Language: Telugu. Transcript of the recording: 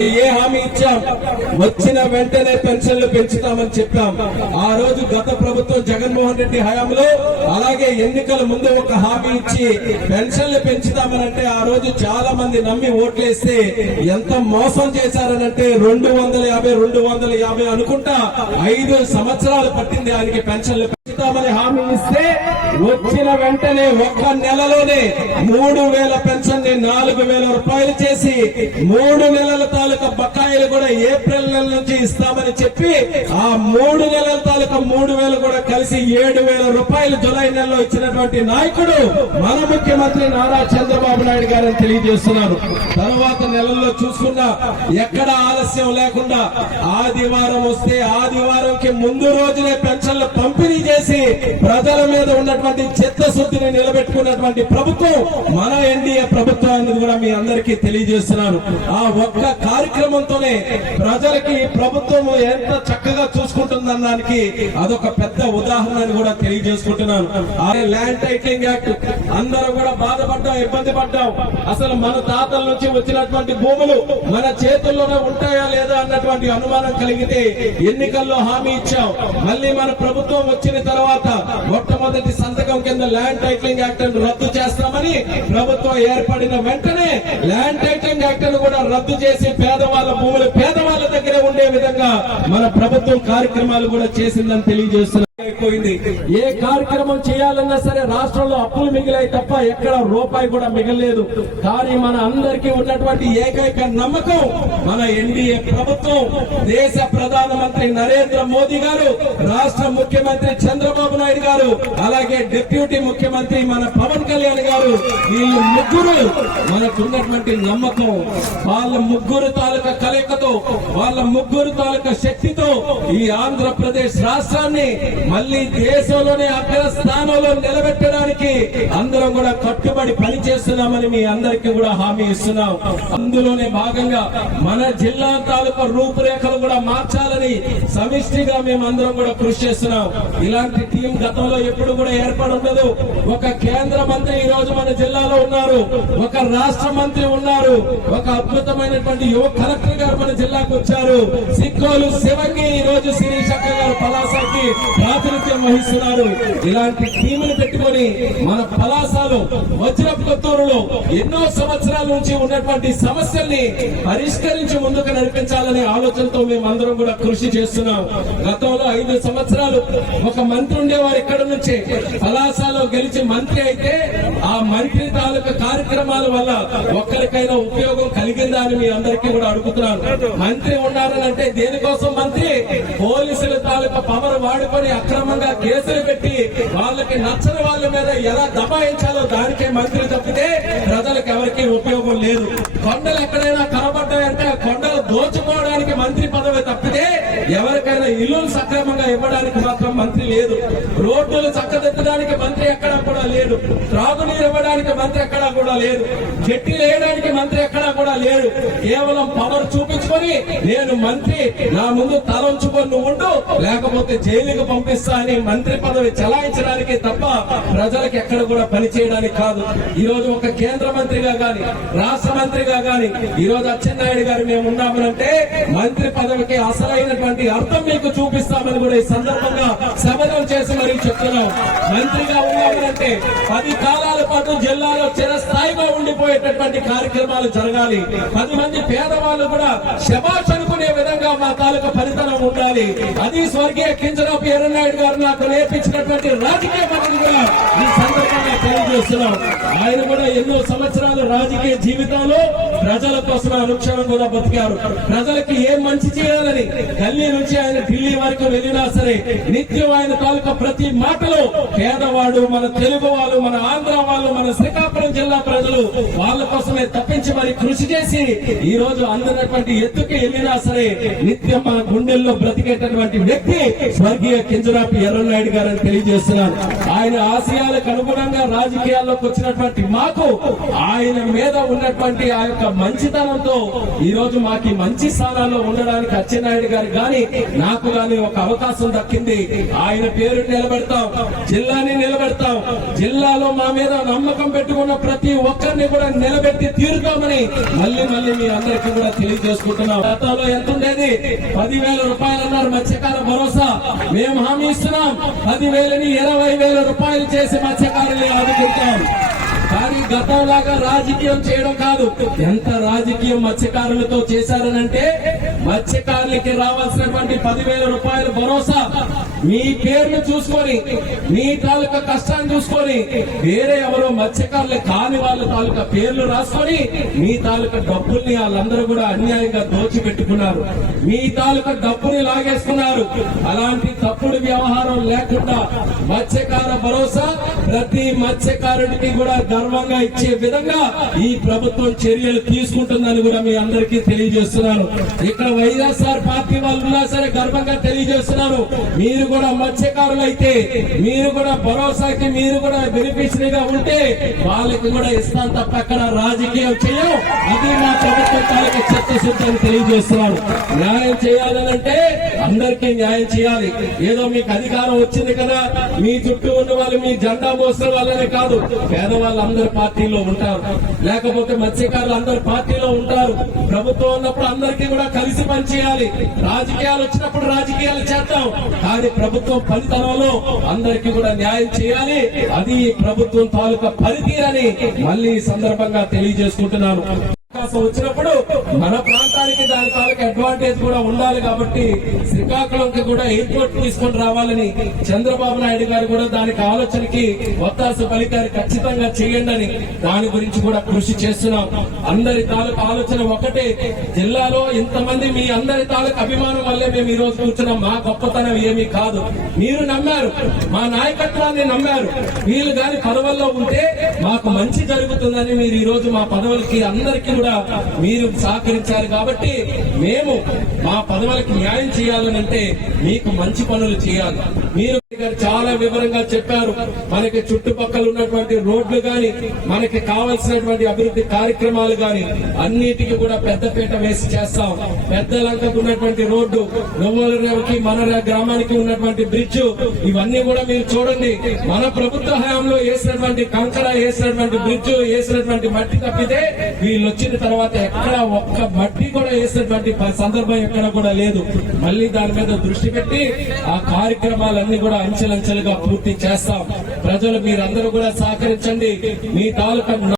ఏ హామీ ఇచ్చాం వచ్చిన వెంటనే పెన్షన్లు పెంచుతామని చెప్పాం. ఆ రోజు గత ప్రభుత్వం జగన్మోహన్ రెడ్డి హయాంలో అలాగే ఎన్నికల ముందు ఒక హామీ ఇచ్చి పెన్షన్లు పెంచుతామని అంటే ఆ రోజు చాలా మంది నమ్మి ఓట్లేస్తే ఎంత మోసం చేశారనంటే రెండు వందల యాభై రెండు వందల యాభై అనుకుంటా ఐదు సంవత్సరాలు పట్టింది ఆయనకి పెన్షన్లు పెంచుతామని హామీ ఇస్తే వచ్చిన వెంటనే ఒక్క నెలలోనే మూడు వేల పెన్షన్ని నాలుగు వేల రూపాయలు చేసి మూడు నెలల కూడా ఏప్రిల్ నెలల నుంచి ఇస్తామని చెప్పి ఆ మూడు నెలల తాలూకా మూడు వేలు కూడా కలిసి ఏడు వేల రూపాయలు జులై నెలలో ఇచ్చినటువంటి నాయకుడు మన ముఖ్యమంత్రి నారా చంద్రబాబు నాయుడు గారని తెలియజేస్తున్నారు తర్వాత నెలల్లో చూసుకున్నా ఎక్కడ ఆలస్యం లేకుండా ఆదివారం వస్తే ఆదివారంకి ముందు రోజునే పెన్షన్లు పంపిణీ చేసి ప్రజల మీద ఉన్నటువంటి చిత్తశుద్ధిని నిలబెట్టుకున్నటువంటి ప్రభుత్వం మన ఎన్డీఏ ప్రభుత్వం అనేది కూడా మీ అందరికీ తెలియజేస్తున్నాను. ఆ ఒక్క కార్యక్రమంతోనే ప్రజలకి ఈ ప్రభుత్వం ఎంత చక్కగా చూసుకుంటుందనడానికి అదొక పెద్ద ఉదాహరణ అని కూడా తెలియజేసుకుంటున్నాను. ఆ ల్యాండ్ టైటిలింగ్ యాక్ట్ అందరూ కూడా బాధపడ్డాం ఇబ్బంది పడ్డాం. అసలు మన తాతల నుంచి వచ్చినటువంటి భూములు మన చేతుల్లోనే ఉంటాయా లేదా అన్నటువంటి అనుమానం కలిగితే ఎన్నికల్లో హామీ ఇచ్చాం. మళ్ళీ మన ప్రభుత్వం వచ్చిన తర్వాత మొట్టమొదటి సంతకం కింద ల్యాండ్ టైటిలింగ్ యాక్ట్ రద్దు చేస్తామని ప్రభుత్వం ఏర్పడిన వెంటనే ల్యాండ్ టైటిలింగ్ యాక్ట్ కూడా రద్దు చేసి పేదవాళ్ళ భూములు పేదవాళ్ళ దగ్గరే ఉండే విధంగా మన ప్రభుత్వం కార్యక్రమాలు కూడా చేసిందని తెలియజేస్తున్నారు అయిపోయింది ఏ కార్యక్రమం చేయాలన్నా సరే రాష్ట్రంలో అప్పులు మిగిలాయి తప్ప ఎక్కడ రూపాయి కూడా మిగలలేదు. కానీ మన అందరికీ ఉన్నటువంటి ఏకైక నమ్మకం మన ఎన్డీఏ ప్రభుత్వం. దేశ ప్రధానమంత్రి నరేంద్ర మోదీ గారు రాష్ట్ర ముఖ్యమంత్రి చంద్రబాబు నాయుడు గారు అలాగే డిప్యూటీ ముఖ్యమంత్రి మన పవన్ కళ్యాణ్ గారు వీళ్ళు ముగ్గురు మనకున్నటువంటి నమ్మకం. వాళ్ళ ముగ్గురు తాలూకా కలయికతో వాళ్ళ ముగ్గురు తాలూకా శక్తితో ఈ ఆంధ్రప్రదేశ్ రాష్ట్రాన్ని మళ్ళీ దేశంలోనే అగ్ర స్థానంలో నిలబెట్టడానికి అందరం కూడా కట్టుబడి పనిచేస్తున్నామని మీ అందరికీ కూడా హామీ ఇస్తున్నాం. అందులోనే భాగంగా మన జిల్లా తాలూకా రూపురేఖలు కూడా మార్చాలని సమిష్టిగా మేము అందరం కూడా కృషి చేస్తున్నాం. ఇలాంటి టీం గతంలో ఎప్పుడు కూడా ఏర్పడుండదు ఒక కేంద్ర మంత్రి ఈ రోజు మన జిల్లాలో ఉన్నారు. ఒక రాష్ట్ర మంత్రి ఉన్నారు. ఒక అద్భుతమైనటువంటి యువ కలెక్టర్ గారు మన జిల్లాకు వచ్చారు. సిక్కోలు శివంగి ఈ రోజు శ్రీ అక్క గారు పలాసకి ప్రాతినిధ్యం వహిస్తున్నారు. ఇలాంటి టీములు పెట్టుకొని మన పలాసాలు వజ్రపు కొత్తూరులో ఎన్నో సంవత్సరాల నుంచి ఉన్నటువంటి సమస్యల్ని పరిష్కరించి ముందుకు నడిపించాలనే ఆలోచనతో మేము అందరం కూడా కృషి చేస్తున్నాం. గతంలో ఐదు సంవత్సరాలు ఒక మంత్రి ఉండేవారు ఇక్కడ నుంచి? పలాసాలో గెలిచి మంత్రి అయితే ఆ మంత్రి యొక్క కార్యక్రమాల వల్ల ఒక్కరికైనా ఉపయోగం కలిగిందా అని మీ అందరికీ కూడా అడుగుతున్నాను. మంత్రి ఉన్నారని అంటే దేనికోసం మంత్రి? పోలీసుల తాలూకా పవర్ వాడుకొని అక్రమంగా కేసులు పెట్టి వాళ్ళకి నచ్చని వాళ్ళ మీద ఎలా దబాయించాలో దానికే మంత్రి తప్పితే ప్రజలకు ఎవరికి ఉపయోగం లేదు. కొండలు ఎక్కడైనా కనబడ్డాయంటే కొండలు దోచుకోవడానికి మంత్రి పదవి తప్పితే ఎవరికైనా ఇల్లులు సక్రమంగా ఇవ్వడానికి మాత్రం మంత్రి లేదు. రోడ్డులు చక్కదిద్దడానికి మంత్రి ఎక్కడ కూడా లేదు. త్రాగునీరు ఇవ్వడానికి మంత్రి ఎక్కడ లేదు. జట్టి లేయడానికి మంత్రి ఎక్కడా కూడా లేడు. కేవలం పవర్ చూపించుకొని నేను మంత్రి నా ముందు తలంచుకొని నువ్వు ఉండు లేకపోతే జైలుకు పంపిస్తా అని మంత్రి పదవి చలాయించడానికి తప్ప ప్రజలకు ఎక్కడ కూడా పనిచేయడానికి కాదు. ఈ రోజు ఒక కేంద్ర మంత్రిగా గాని రాష్ట్ర మంత్రిగా గాని ఈ రోజు అచ్చెన్నాయుడు గారు మేము ఉన్నామనంటే మంత్రి పదవికి అసలైనటువంటి అర్థం మీకు చూపిస్తామని కూడా ఈ సందర్భంగా శపథం చేసి మరీ చెప్తున్నాం. మంత్రిగా ఉన్నామనంటే పది కాలాల పాటు జిల్లాలో చిరస్థాయిగా ఉండిపోయేటటువంటి కార్యక్రమాలు జరగాలి. పది మంది పేదవాళ్ళు కూడా శబాష్ అనుకునే విధంగా మా తాలూకా ఫలితనం ఉండాలి. అది స్వర్గీయ కింజరాపు ఎర్రనాయుడు గారు నాకు నేర్పించినటువంటి రాజకీయ పద్ధతి కూడా ఈ సందర్భంగా తెలియజేస్తున్నాం. ఆయన కూడా ఎన్నో సంవత్సరాలు రాజకీయ జీవితంలో ప్రజల కోసం అనుక్షణం కూడా బతికారు. ప్రజలకు ఏం మంచి చేయాలని ఢిల్లీ నుంచి ఆయన ఢిల్లీ వరకు వెళ్ళినా సరే నిత్యం ఆయన తాలూకా ప్రతి మాటలో పేదవాడు మన తెలుగు వాళ్ళు మన ఆంధ్ర వాళ్ళు మన శ్రీకాకుళం జిల్లా ప్రజలు వాళ్ళ కోసమే తప్పించి మరి కృషి చేసి ఈ రోజు అందినటువంటి ఎత్తుకి వెళ్ళినా సరే నిత్యం మన గుండెల్లో బ్రతికేటటువంటి వ్యక్తి స్వర్గీయ కింజరాపి ఎర్రనాయుడు గారని తెలియజేస్తున్నారు ఆయన ఆశయాలకు అనుగుణంగా రాజకీయాల్లోకి వచ్చినటువంటి మాకు ఆయన మీద ఉన్నటువంటి ఆ యొక్క మంచితనంతో ఈ రోజు మాకు మంచి స్థానాల్లో ఉండడానికి అచ్చెన్నాయుడు గారు గాని నాకు గాని ఒక అవకాశం దక్కింది. ఆయన పేరు నిలబెడతాం జిల్లాని నిలబెడతాం. జిల్లాలో మా మీద నమ్మకం పెట్టుకున్న ప్రతి ఒక్కరిని కూడా నిలబెట్టి తీరుతామని మళ్ళీ మళ్ళీ మీ అందరికీ కూడా తెలియజేసుకుంటున్నాం. గతంలో ఎంత ఉండేది? పదివేల రూపాయలు అన్నారు మత్స్యకార భరోసా. మేము హామీ ఇస్తున్నాం. పదివేలని ఇరవై వేల రూపాయలు చేసి మత్స్యకారులు ఆదుకుంటాం. కానీ గతంలాగా రాజకీయం చేయడం కాదు. ఎంత రాజకీయం మత్స్యకారులతో చేశారనంటే మత్స్యకారులకి రావాల్సినటువంటి పదివేల రూపాయల భరోసా. మీ పేర్లు చూసుకొని మీ తాలూకా కష్టాన్ని చూసుకొని వేరే ఎవరో మత్స్యకారులు కాని వాళ్ళ తాలూకా పేర్లు రాసుకొని మీ తాలూకా డబ్బుల్ని వాళ్ళందరూ కూడా అన్యాయంగా దోచిపెట్టుకున్నారు. మీ తాలూకా డబ్బుని లాగేసుకున్నారు. అలాంటి తప్పుడు వ్యవహారం లేకుండా మత్స్యకార భరోసా ప్రతి మత్స్యకారుడికి కూడా గర్వంగా ఇచ్చే విధంగా ఈ ప్రభుత్వం చర్యలు తీసుకుంటుందని కూడా మీ అందరికీ తెలియజేస్తున్నాను. ఇక్కడ వైఎస్ఆర్ పార్టీ వాళ్ళు ఉన్నా సరే గర్వంగా తెలియజేస్తున్నారు. మీరు కూడా మత్స్యకారులు అయితే మీరు కూడా భరోసాకి మీరు కూడా బెనిఫిషరీగా ఉంటే వాళ్ళకి కూడా ఇస్తాం తప్ప అక్కడ రాజకీయం చేయం ఇది మా ప్రభుత్వం తాలూకా చిత్తశుద్ధి తెలియజేస్తున్నారు న్యాయం చేయాలనంటే అందరికీ న్యాయం చేయాలి. ఏదో మీకు అధికారం వచ్చింది కదా మీ చుట్టూ ఉన్న వాళ్ళు మీ జెండా మోసిన వాళ్ళనే కాదు. పేదవాళ్ళు అందరు పార్టీలో ఉంటారు. లేకపోతే మత్స్యకారులు అందరు పార్టీలో ఉంటారు. ప్రభుత్వం ఉన్నప్పుడు అందరికీ కూడా కలిసి పనిచేయాలి. రాజకీయాలు వచ్చినప్పుడు రాజకీయాలు చేద్దాం. కానీ ప్రభుత్వం పనితనంలో అందరికీ కూడా న్యాయం చేయాలి. అది ప్రభుత్వం తాలూకా పనితీరని మళ్ళీ సందర్భంగా తెలియజేసుకుంటున్నాను. వచ్చినప్పుడు మన ప్రాంతానికి దాని తాలూకు అడ్వాంటేజ్ కూడా ఉండాలి కాబట్టి శ్రీకాకుళంకి కూడా ఎయిర్పోర్ట్ తీసుకొని రావాలని చంద్రబాబు నాయుడు గారు కూడా దానికి ఆలోచనకి ఒత్తాసు ఫలితాన్ని ఖచ్చితంగా చేయండి అని దాని గురించి కూడా కృషి చేస్తున్నాం. అందరి తాలూకు ఆలోచన ఒకటే. జిల్లాలో ఇంతమంది మీ అందరి తాలూకు అభిమానం వల్లే మేము ఈ రోజు కూర్చున్నాం. మా గొప్పతనం ఏమీ కాదు. మీరు నమ్మారు. మా నాయకత్వాన్ని నమ్మారు. వీళ్ళు గాని పదవుల్లో ఉంటే మాకు మంచి జరుగుతుందని మీరు ఈ రోజు మా పదవులకి అందరికీ కూడా మీరు సహకరించారు కాబట్టి మేము మా పదవులకు న్యాయం చేయాలని అంటే మీకు మంచి పనులు చేయాలి. మీరు చాలా వివరంగా చెప్పారు. మనకి చుట్టుపక్కల ఉన్నటువంటి రోడ్లు గాని మనకి కావలసినటువంటి అభివృద్ధి కార్యక్రమాలు గాని అన్నిటికీ కూడా పెద్దపీట వేసి చేస్తాం. పెద్ద లంకకు ఉన్నటువంటి రోడ్డు నవ్వోలకి మన గ్రామానికి ఉన్నటువంటి బ్రిడ్జ్ ఇవన్నీ కూడా మీరు చూడండి. మన ప్రభుత్వ హయాంలో వేసినటువంటి కంకర వేసినటువంటి బ్రిడ్జ్ వేసినటువంటి మట్టి తప్పితే వీళ్ళు వచ్చిన తర్వాత ఎక్కడ ఒక్క మట్టి కూడా వేసినటువంటి సందర్భం ఎక్కడ కూడా లేదు. మళ్ళీ దాని మీద దృష్టి పెట్టి ఆ కార్యక్రమాలన్నీ కూడా అంచెలంచెలుగా పూర్తి చేస్తాం. ప్రజలు మీరందరూ కూడా సహకరించండి. మీ తాలూకా